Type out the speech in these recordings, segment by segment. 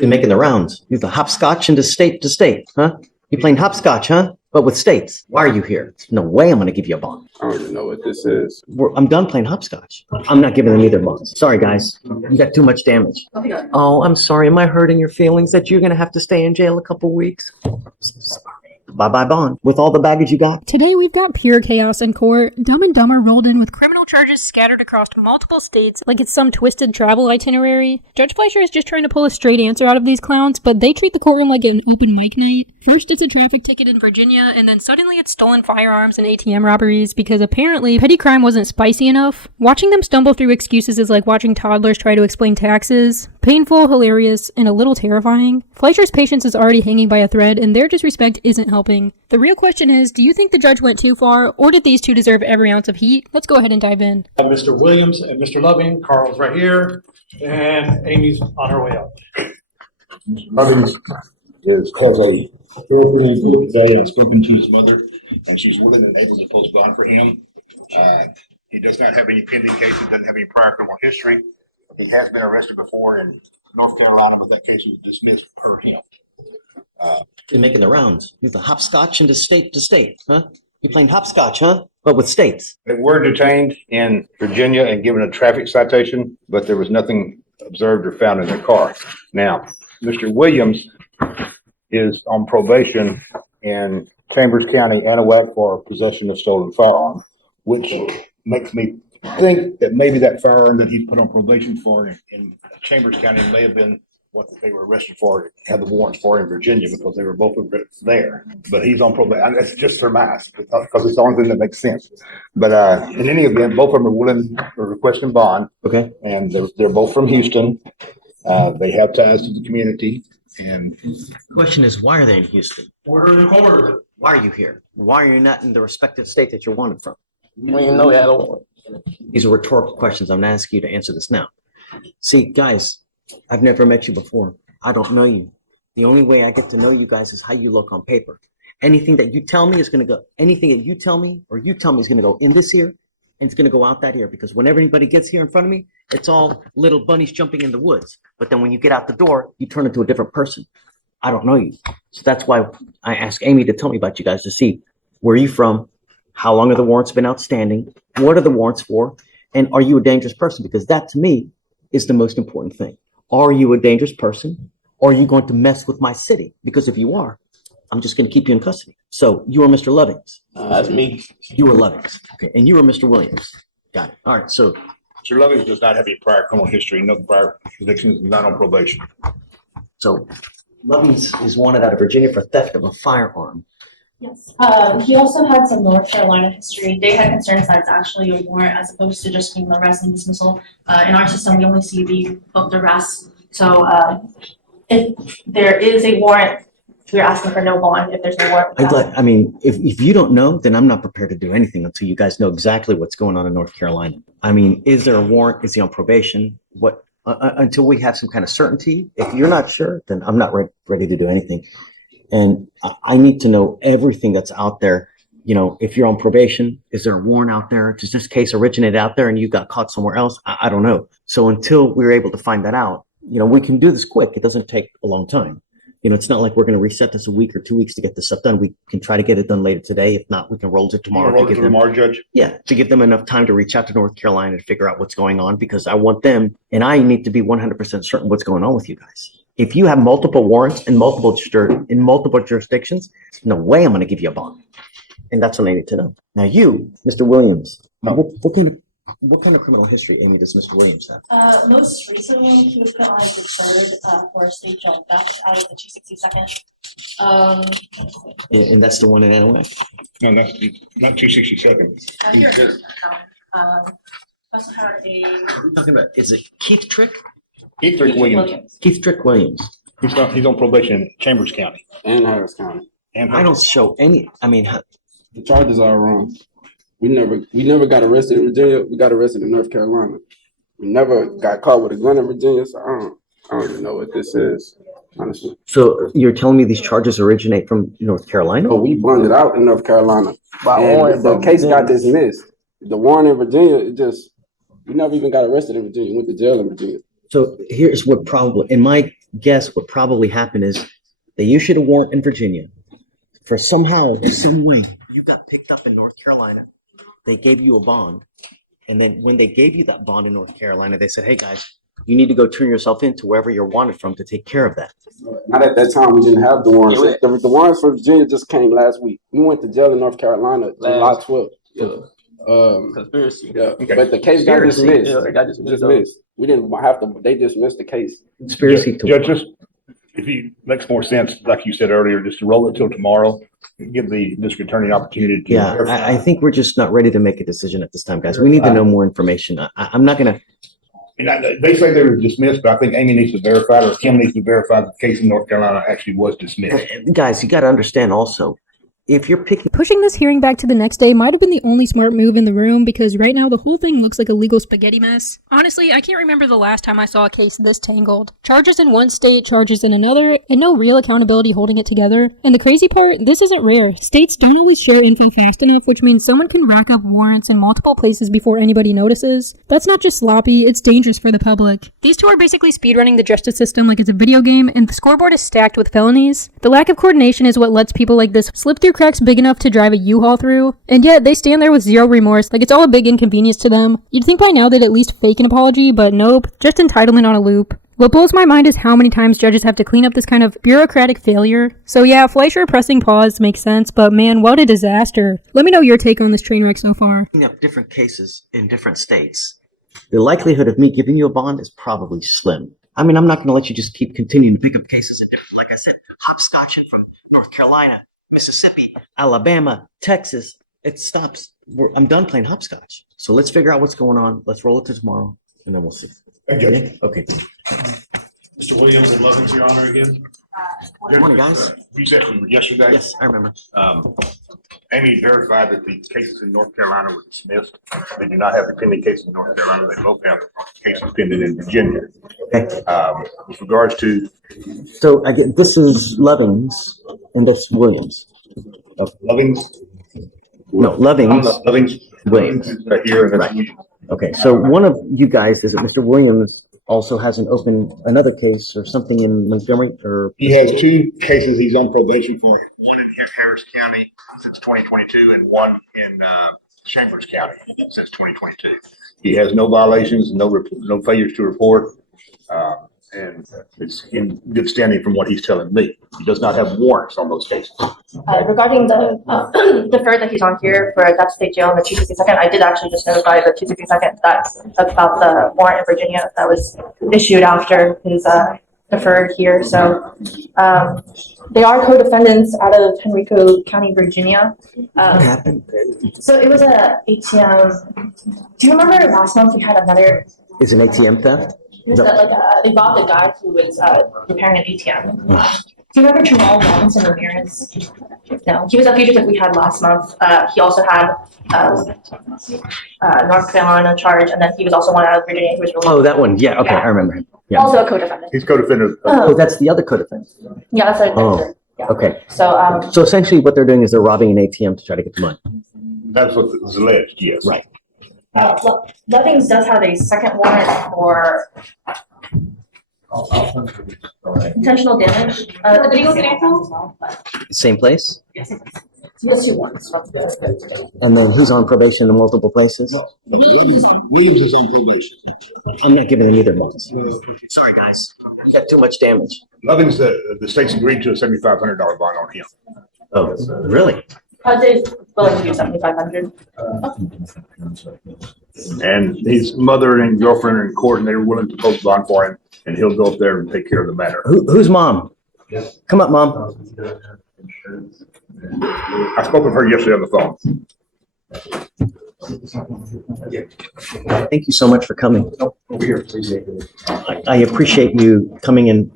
You're making the rounds. You're the hopscotch into state to state, huh? You're playing hopscotch, huh? But with states. Why are you here? No way I'm going to give you a bond. I don't even know what this is. I'm done playing hopscotch. I'm not giving them either bonds. Sorry, guys. You got too much damage. Oh, I'm sorry. Am I hurting your feelings that you're going to have to stay in jail a couple weeks? Bye-bye bond. With all the baggage you got. Today we've got pure chaos in court. Dumb and Dumber rolled in with criminal charges scattered across multiple states like it's some twisted travel itinerary. Judge Flecher is just trying to pull a straight answer out of these clowns, but they treat the courtroom like an open mic night. First it's a traffic ticket in Virginia, and then suddenly it's stolen firearms and ATM robberies because apparently petty crime wasn't spicy enough. Watching them stumble through excuses is like watching toddlers try to explain taxes. Painful, hilarious, and a little terrifying. Fleischer's patience is already hanging by a thread, and their disrespect isn't helping. The real question is, do you think the judge went too far, or did these two deserve every ounce of heat? Let's go ahead and dive in. Mr. Williams and Mr. Loving, Carl's right here, and Amy's on her way up. Robbins has a girlfriend today. I've spoken to his mother, and she's willing and able to post bond for him. He does not have any pending cases, doesn't have any prior criminal history. He has been arrested before in North Carolina, but that case was dismissed per him. You're making the rounds. You're the hopscotch into state to state, huh? You're playing hopscotch, huh? But with states. They were detained in Virginia and given a traffic citation, but there was nothing observed or found in their car. Now, Mr. Williams is on probation in Chambers County, Anahuac, for possession of stolen firearm, which makes me think that maybe that firearm that he put on probation for in Chambers County may have been what they were arrested for, had the warrants for in Virginia, because they were both there. But he's on probation. That's just surmise, because it's the only thing that makes sense. But in any event, both of them are willing or requesting bond. Okay. And they're both from Houston. They have ties to the community. And the question is, why are they in Houston? Order in court. Why are you here? Why are you not in the respective state that you're wanted from? We don't even know that. These are rhetorical questions. I'm going to ask you to answer this now. See, guys, I've never met you before. I don't know you. The only way I get to know you guys is how you look on paper. Anything that you tell me is going to go, anything that you tell me or you tell me is going to go in this ear, and it's going to go out that ear, because whenever anybody gets here in front of me, it's all little bunnies jumping in the woods. But then when you get out the door, you turn into a different person. I don't know you. So that's why I asked Amy to tell me about you guys, to see where are you from, how long have the warrants been outstanding, what are the warrants for, and are you a dangerous person? Because that to me is the most important thing. Are you a dangerous person, or are you going to mess with my city? Because if you are, I'm just going to keep you in custody. So you are Mr. Lovings. That's me. You are Lovings. Okay. And you are Mr. Williams. Got it. All right. So Mr. Loving does not have any prior criminal history, no prior convictions, not on probation. So Lovings is wanted out of Virginia for theft of a firearm. Yes. He also had some North Carolina history. They had concerns that it's actually a warrant as opposed to just being arrest and dismissal. In our system, we only see the booked arrest. So if there is a warrant, we're asking for no bond if there's no warrant. I mean, if you don't know, then I'm not prepared to do anything until you guys know exactly what's going on in North Carolina. I mean, is there a warrant? Is he on probation? What? Until we have some kind of certainty. If you're not sure, then I'm not ready to do anything. And I need to know everything that's out there. You know, if you're on probation, is there a warrant out there? Does this case originate out there and you got caught somewhere else? I don't know. So until we're able to find that out, you know, we can do this quick. It doesn't take a long time. You know, it's not like we're going to reset this a week or 2 weeks to get this stuff done. We can try to get it done later today. If not, we can roll it tomorrow. Roll it to tomorrow, Judge? Yeah, to give them enough time to reach out to North Carolina to figure out what's going on, because I want them, and I need to be 100% certain what's going on with you guys. If you have multiple warrants in multiple jurisdictions, no way I'm going to give you a bond. And that's what I need to know. Now you, Mr. Williams, what kind of criminal history, Amy, does Mr. Williams have? Most recently, he was put on deferred for a state jail theft out of the 262nd. And that's the one in Anahuac? No, that's not 267. Here. Also had a. What are you talking about? Is it Keith Trick? Keith Trick Williams. Keith Trick Williams. He's on probation in Chambers County. And Harris County. And I don't show any. I mean, The charges are wrong. We never got arrested in Virginia. We got arrested in North Carolina. We never got caught with a gun in Virginia. So I don't even know what this is, honestly. so you're telling me these charges originate from North Carolina? But we bonded out in North Carolina. And the case got dismissed. The warrant in Virginia, we never even got arrested in Virginia. Went to jail in Virginia. So here's what probably, in my guess what probably happened is they issued a warrant in Virginia for somehow, some way, you got picked up in North Carolina. They gave you a bond. And then when they gave you that bond in North Carolina, they said, hey guys, you need to go turn yourself in to wherever you're wanted from to take care of that. Not at that time, we didn't have the warrants. The warrants for Virginia just came last week. We went to jail in North Carolina July 12th. Conspiracy. Yeah, but the case got dismissed. Yeah, it got dismissed. We didn't have to, they dismissed the case. Conspiracy to Judge, just, if it makes more sense, like you said earlier, just to roll it till tomorrow, and give the district attorney an opportunity to. Yeah, I think we're just not ready to make a decision at this time, guys. We need to know more information. I'm not gonna, They say they were dismissed, but I think Amy needs to verify, or Kim needs to verify that the case in North Carolina actually was dismissed. guys, you gotta understand also, if you're picking, Pushing this hearing back to the next day might have been the only smart move in the room because right now the whole thing looks like a legal spaghetti mess. Honestly, I can't remember the last time I saw a case this tangled. Charges in one state, charges in another, and no real accountability holding it together. And the crazy part, this isn't rare. States don't always share info fast enough, which means someone can rack up warrants in multiple places before anybody notices. That's not just sloppy, it's dangerous for the public. These two are basically speedrunning the justice system like it's a video game, and the scoreboard is stacked with felonies. The lack of coordination is what lets people like this slip through cracks big enough to drive a U-Haul through, and yet they stand there with zero remorse, like it's all a big inconvenience to them. You'd think by now they'd at least fake an apology, but nope, just entitlement on a loop. What blows my mind is how many times judges have to clean up this kind of bureaucratic failure. So yeah, Flecher pressing pause makes sense, but man, what a disaster. Let me know your take on this train wreck so far. up different cases in different states, the likelihood of me giving you a bond is probably slim. I mean, I'm not gonna let you just keep continuing to pick up cases in different, like I said, hopscotching from North Carolina, Mississippi, Alabama, Texas. It stops. I'm done playing hopscotch. So let's figure out what's going on. Let's roll it to tomorrow, and then we'll see. Judge. Okay. Mr. Williams and Lovins, Your Honor, again. Good morning, guys. You said from yesterday? Yes, I remember. Amy verified that the cases in North Carolina were dismissed. They do not have the pending cases in North Carolina. They both have cases pending in Virginia. Okay. With regards to So I get this is Lovings and this Williams. Lovings. No, Lovings. Lovings. Williams. Is here. And that's Right. Okay, so one of you guys, is it Mr. Williams, also has another case or something in Montgomery or? He has two cases he's on probation for. One in Harris County since 2022 and one in Chambers County since 2022. He has no violations, no failures to report. And it's in good standing from what he's telling me. He does not have warrants on those cases. Regarding the defer that he's on here for that state jail in the 262nd, I did actually just notify the 262nd that's about the warrant in Virginia that was issued after his deferred here. So they are co-defendants out of Henrico County, Virginia. What happened? So it was a ATM. Do you remember last month we had another? Is an ATM theft? There's they robbed a guy who was repairing an ATM. Do you remember Jamal Robinson Ramirez? No, he was a fugitive we had last month. He also had North Carolina charge, and then he was also one out of Virginia who was released. Oh, that one. Yeah, okay, I remember him. Yeah. Also a co-defendant. He's co-defendant. Oh, that's the other co-defendant. Yeah, that's a Oh, yeah. okay. So So essentially what they're doing is they're robbing an ATM to try to get the money. That's what was alleged, yes. Right. Lovings does have a second warrant for intentional damage. The video example. Same place? Yes, two warrants. And then he's on probation in multiple places? Williams is on probation. I'm not giving him either ones. Sorry, guys. You got too much damage. Loving's the state's agreed to a $7,500 bond on him. Oh, really? They're willing to do 7,500. And his mother and girlfriend are in court and they were willing to post bond for him and he'll go up there and take care of the matter. Who's mom? Come up, Mom. I spoke with her yesterday on the phone. Thank you so much for coming. I appreciate you coming and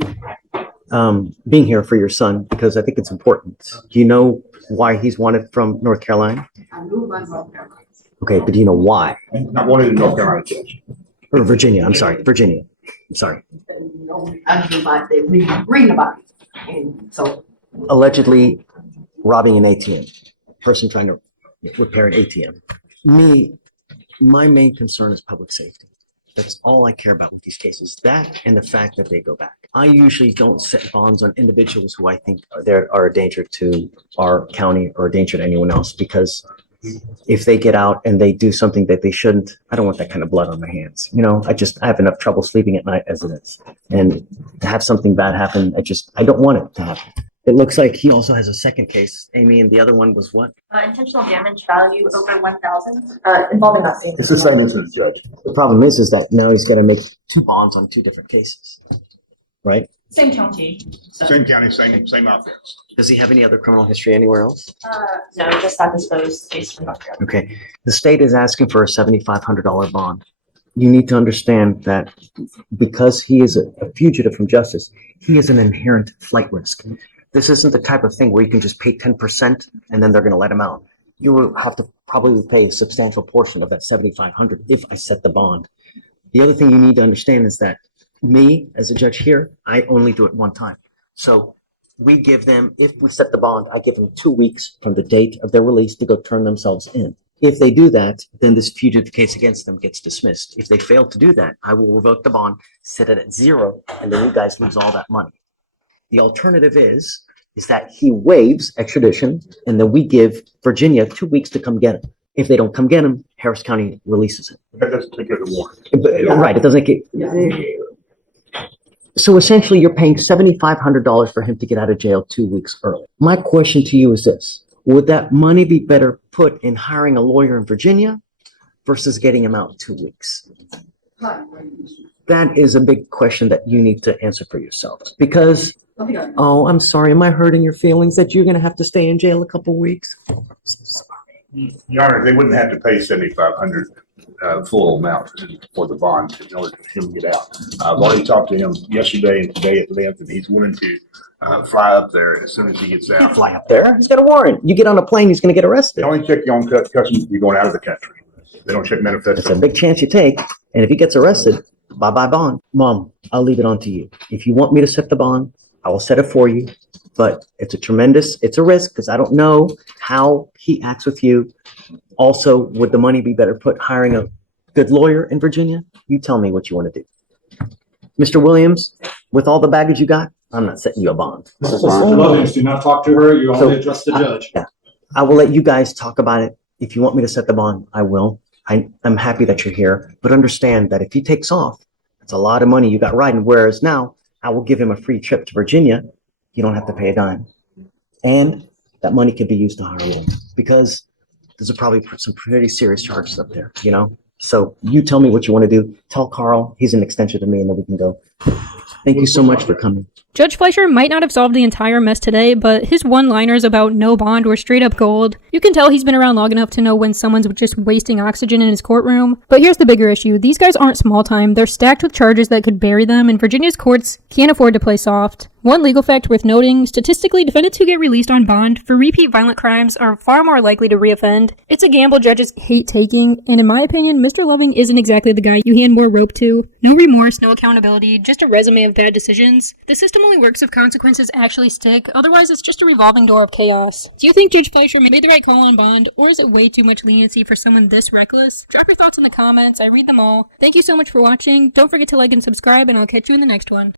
being here for your son because I think it's important. Do you know why he's wanted from North Carolina? Okay, but do you know why? Not wanted in North Carolina, Judge. Or Virginia, I'm sorry, Virginia. I'm sorry. I mean, like they reading about it, and so Allegedly robbing an ATM, person trying to repair an ATM. My main concern is public safety. That's all I care about with these cases. That and the fact that they go back. I usually don't set bonds on individuals who I think are a danger to our county or a danger to anyone else, because if they get out and they do something that they shouldn't, I don't want that kind of blood on my hands. I have enough trouble sleeping at night as it is. And to have something bad happen, I don't want it to happen. It looks like he also has a second case, Amy, and the other one was what? Intentional damage value over 1,000. Involving that same. It's the same incident, Judge. The problem is that now he's got to make 2 bonds on 2 different cases, right? Same county. So, Same county, same offense. Does he have any other criminal history anywhere else? no, just that disposed case from North Carolina. Okay. The state is asking for a $7,500 bond. You need to understand that because he is a fugitive from justice, he is an inherent flight risk. This isn't the type of thing where you can just pay 10% and then they're going to let him out. You will have to probably pay a substantial portion of that $7,500 if I set the bond. The other thing you need to understand is that me, as a judge here, I only do it one time. So we give them, if we set the bond, I give them 2 weeks from the date of their release to go turn themselves in. If they do that, then this fugitive case against them gets dismissed. If they fail to do that, I will revoke the bond, set it at 0, and then you guys lose all that money. The alternative is that he waives extradition, and then we give Virginia 2 weeks to come get him. If they don't come get him, Harris County releases him. That doesn't take care of the warrant. Right, it doesn't get. So essentially, you're paying $7,500 for him to get out of jail 2 weeks early. My question to you is this: would that money be better put in hiring a lawyer in Virginia versus getting him out in 2 weeks? That is a big question that you need to answer for yourself. Because, oh, I'm sorry, am I hurting your feelings that you're going to have to stay in jail a couple weeks? I'm so sorry. Your Honor, they wouldn't have to pay $7,500 full amount for the bond in order for him to get out. I've already talked to him yesterday and today at length, and he's willing to fly up there as soon as he gets He can't out. fly up there. He's got a warrant. You get on a plane, he's going to get arrested. They only check you on customs if you're going out of the country. They don't check It's a manifesto. big chance you take. And if he gets arrested, bye-bye bond. Mom, I'll leave it on to you. If you want me to set the bond, I will set it for you. But it's a risk because I don't know how he acts with you. Also, would the money be better put hiring a good lawyer in Virginia? You tell me what you want to do. Mr. Williams, with all the baggage you got, I'm not setting you a bond. That's Mr. fine. Lovins, do not talk to her. You So- only address the judge. Yeah. I will let you guys talk about it. If you want me to set the bond, I will. I'm happy that you're here, but understand that if he takes off, it's a lot of money you got riding. Whereas now, I will give him a free trip to Virginia. You don't have to pay a dime. And that money could be used to hire a lawyer because there's probably some pretty serious charges up there, So you tell me what you want to do. Tell Carl he's an extension to me and then we can go. Thank you so much for coming. Judge Flecher might not have solved the entire mess today, but his one-liners about no bond were straight up gold. You can tell he's been around long enough to know when someone's just wasting oxygen in his courtroom. But here's the bigger issue. These guys aren't small time. They're stacked with charges that could bury them, and Virginia's courts can't afford to play soft. One legal fact worth noting, statistically, defendants who get released on bond for repeat violent crimes are far more likely to reoffend. It's a gamble judges hate taking, and in my opinion, Mr. Loving isn't exactly the guy you hand more rope to. No remorse, no accountability, just a resume of bad decisions. The system only works if consequences actually stick, otherwise it's just a revolving door of chaos. Do you think Judge Flecher made the right call on bond, or is it way too much leniency for someone this reckless? Drop your thoughts in the comments, I read them all. Thank you so much for watching, don't forget to like and subscribe, and I'll catch you in the next one.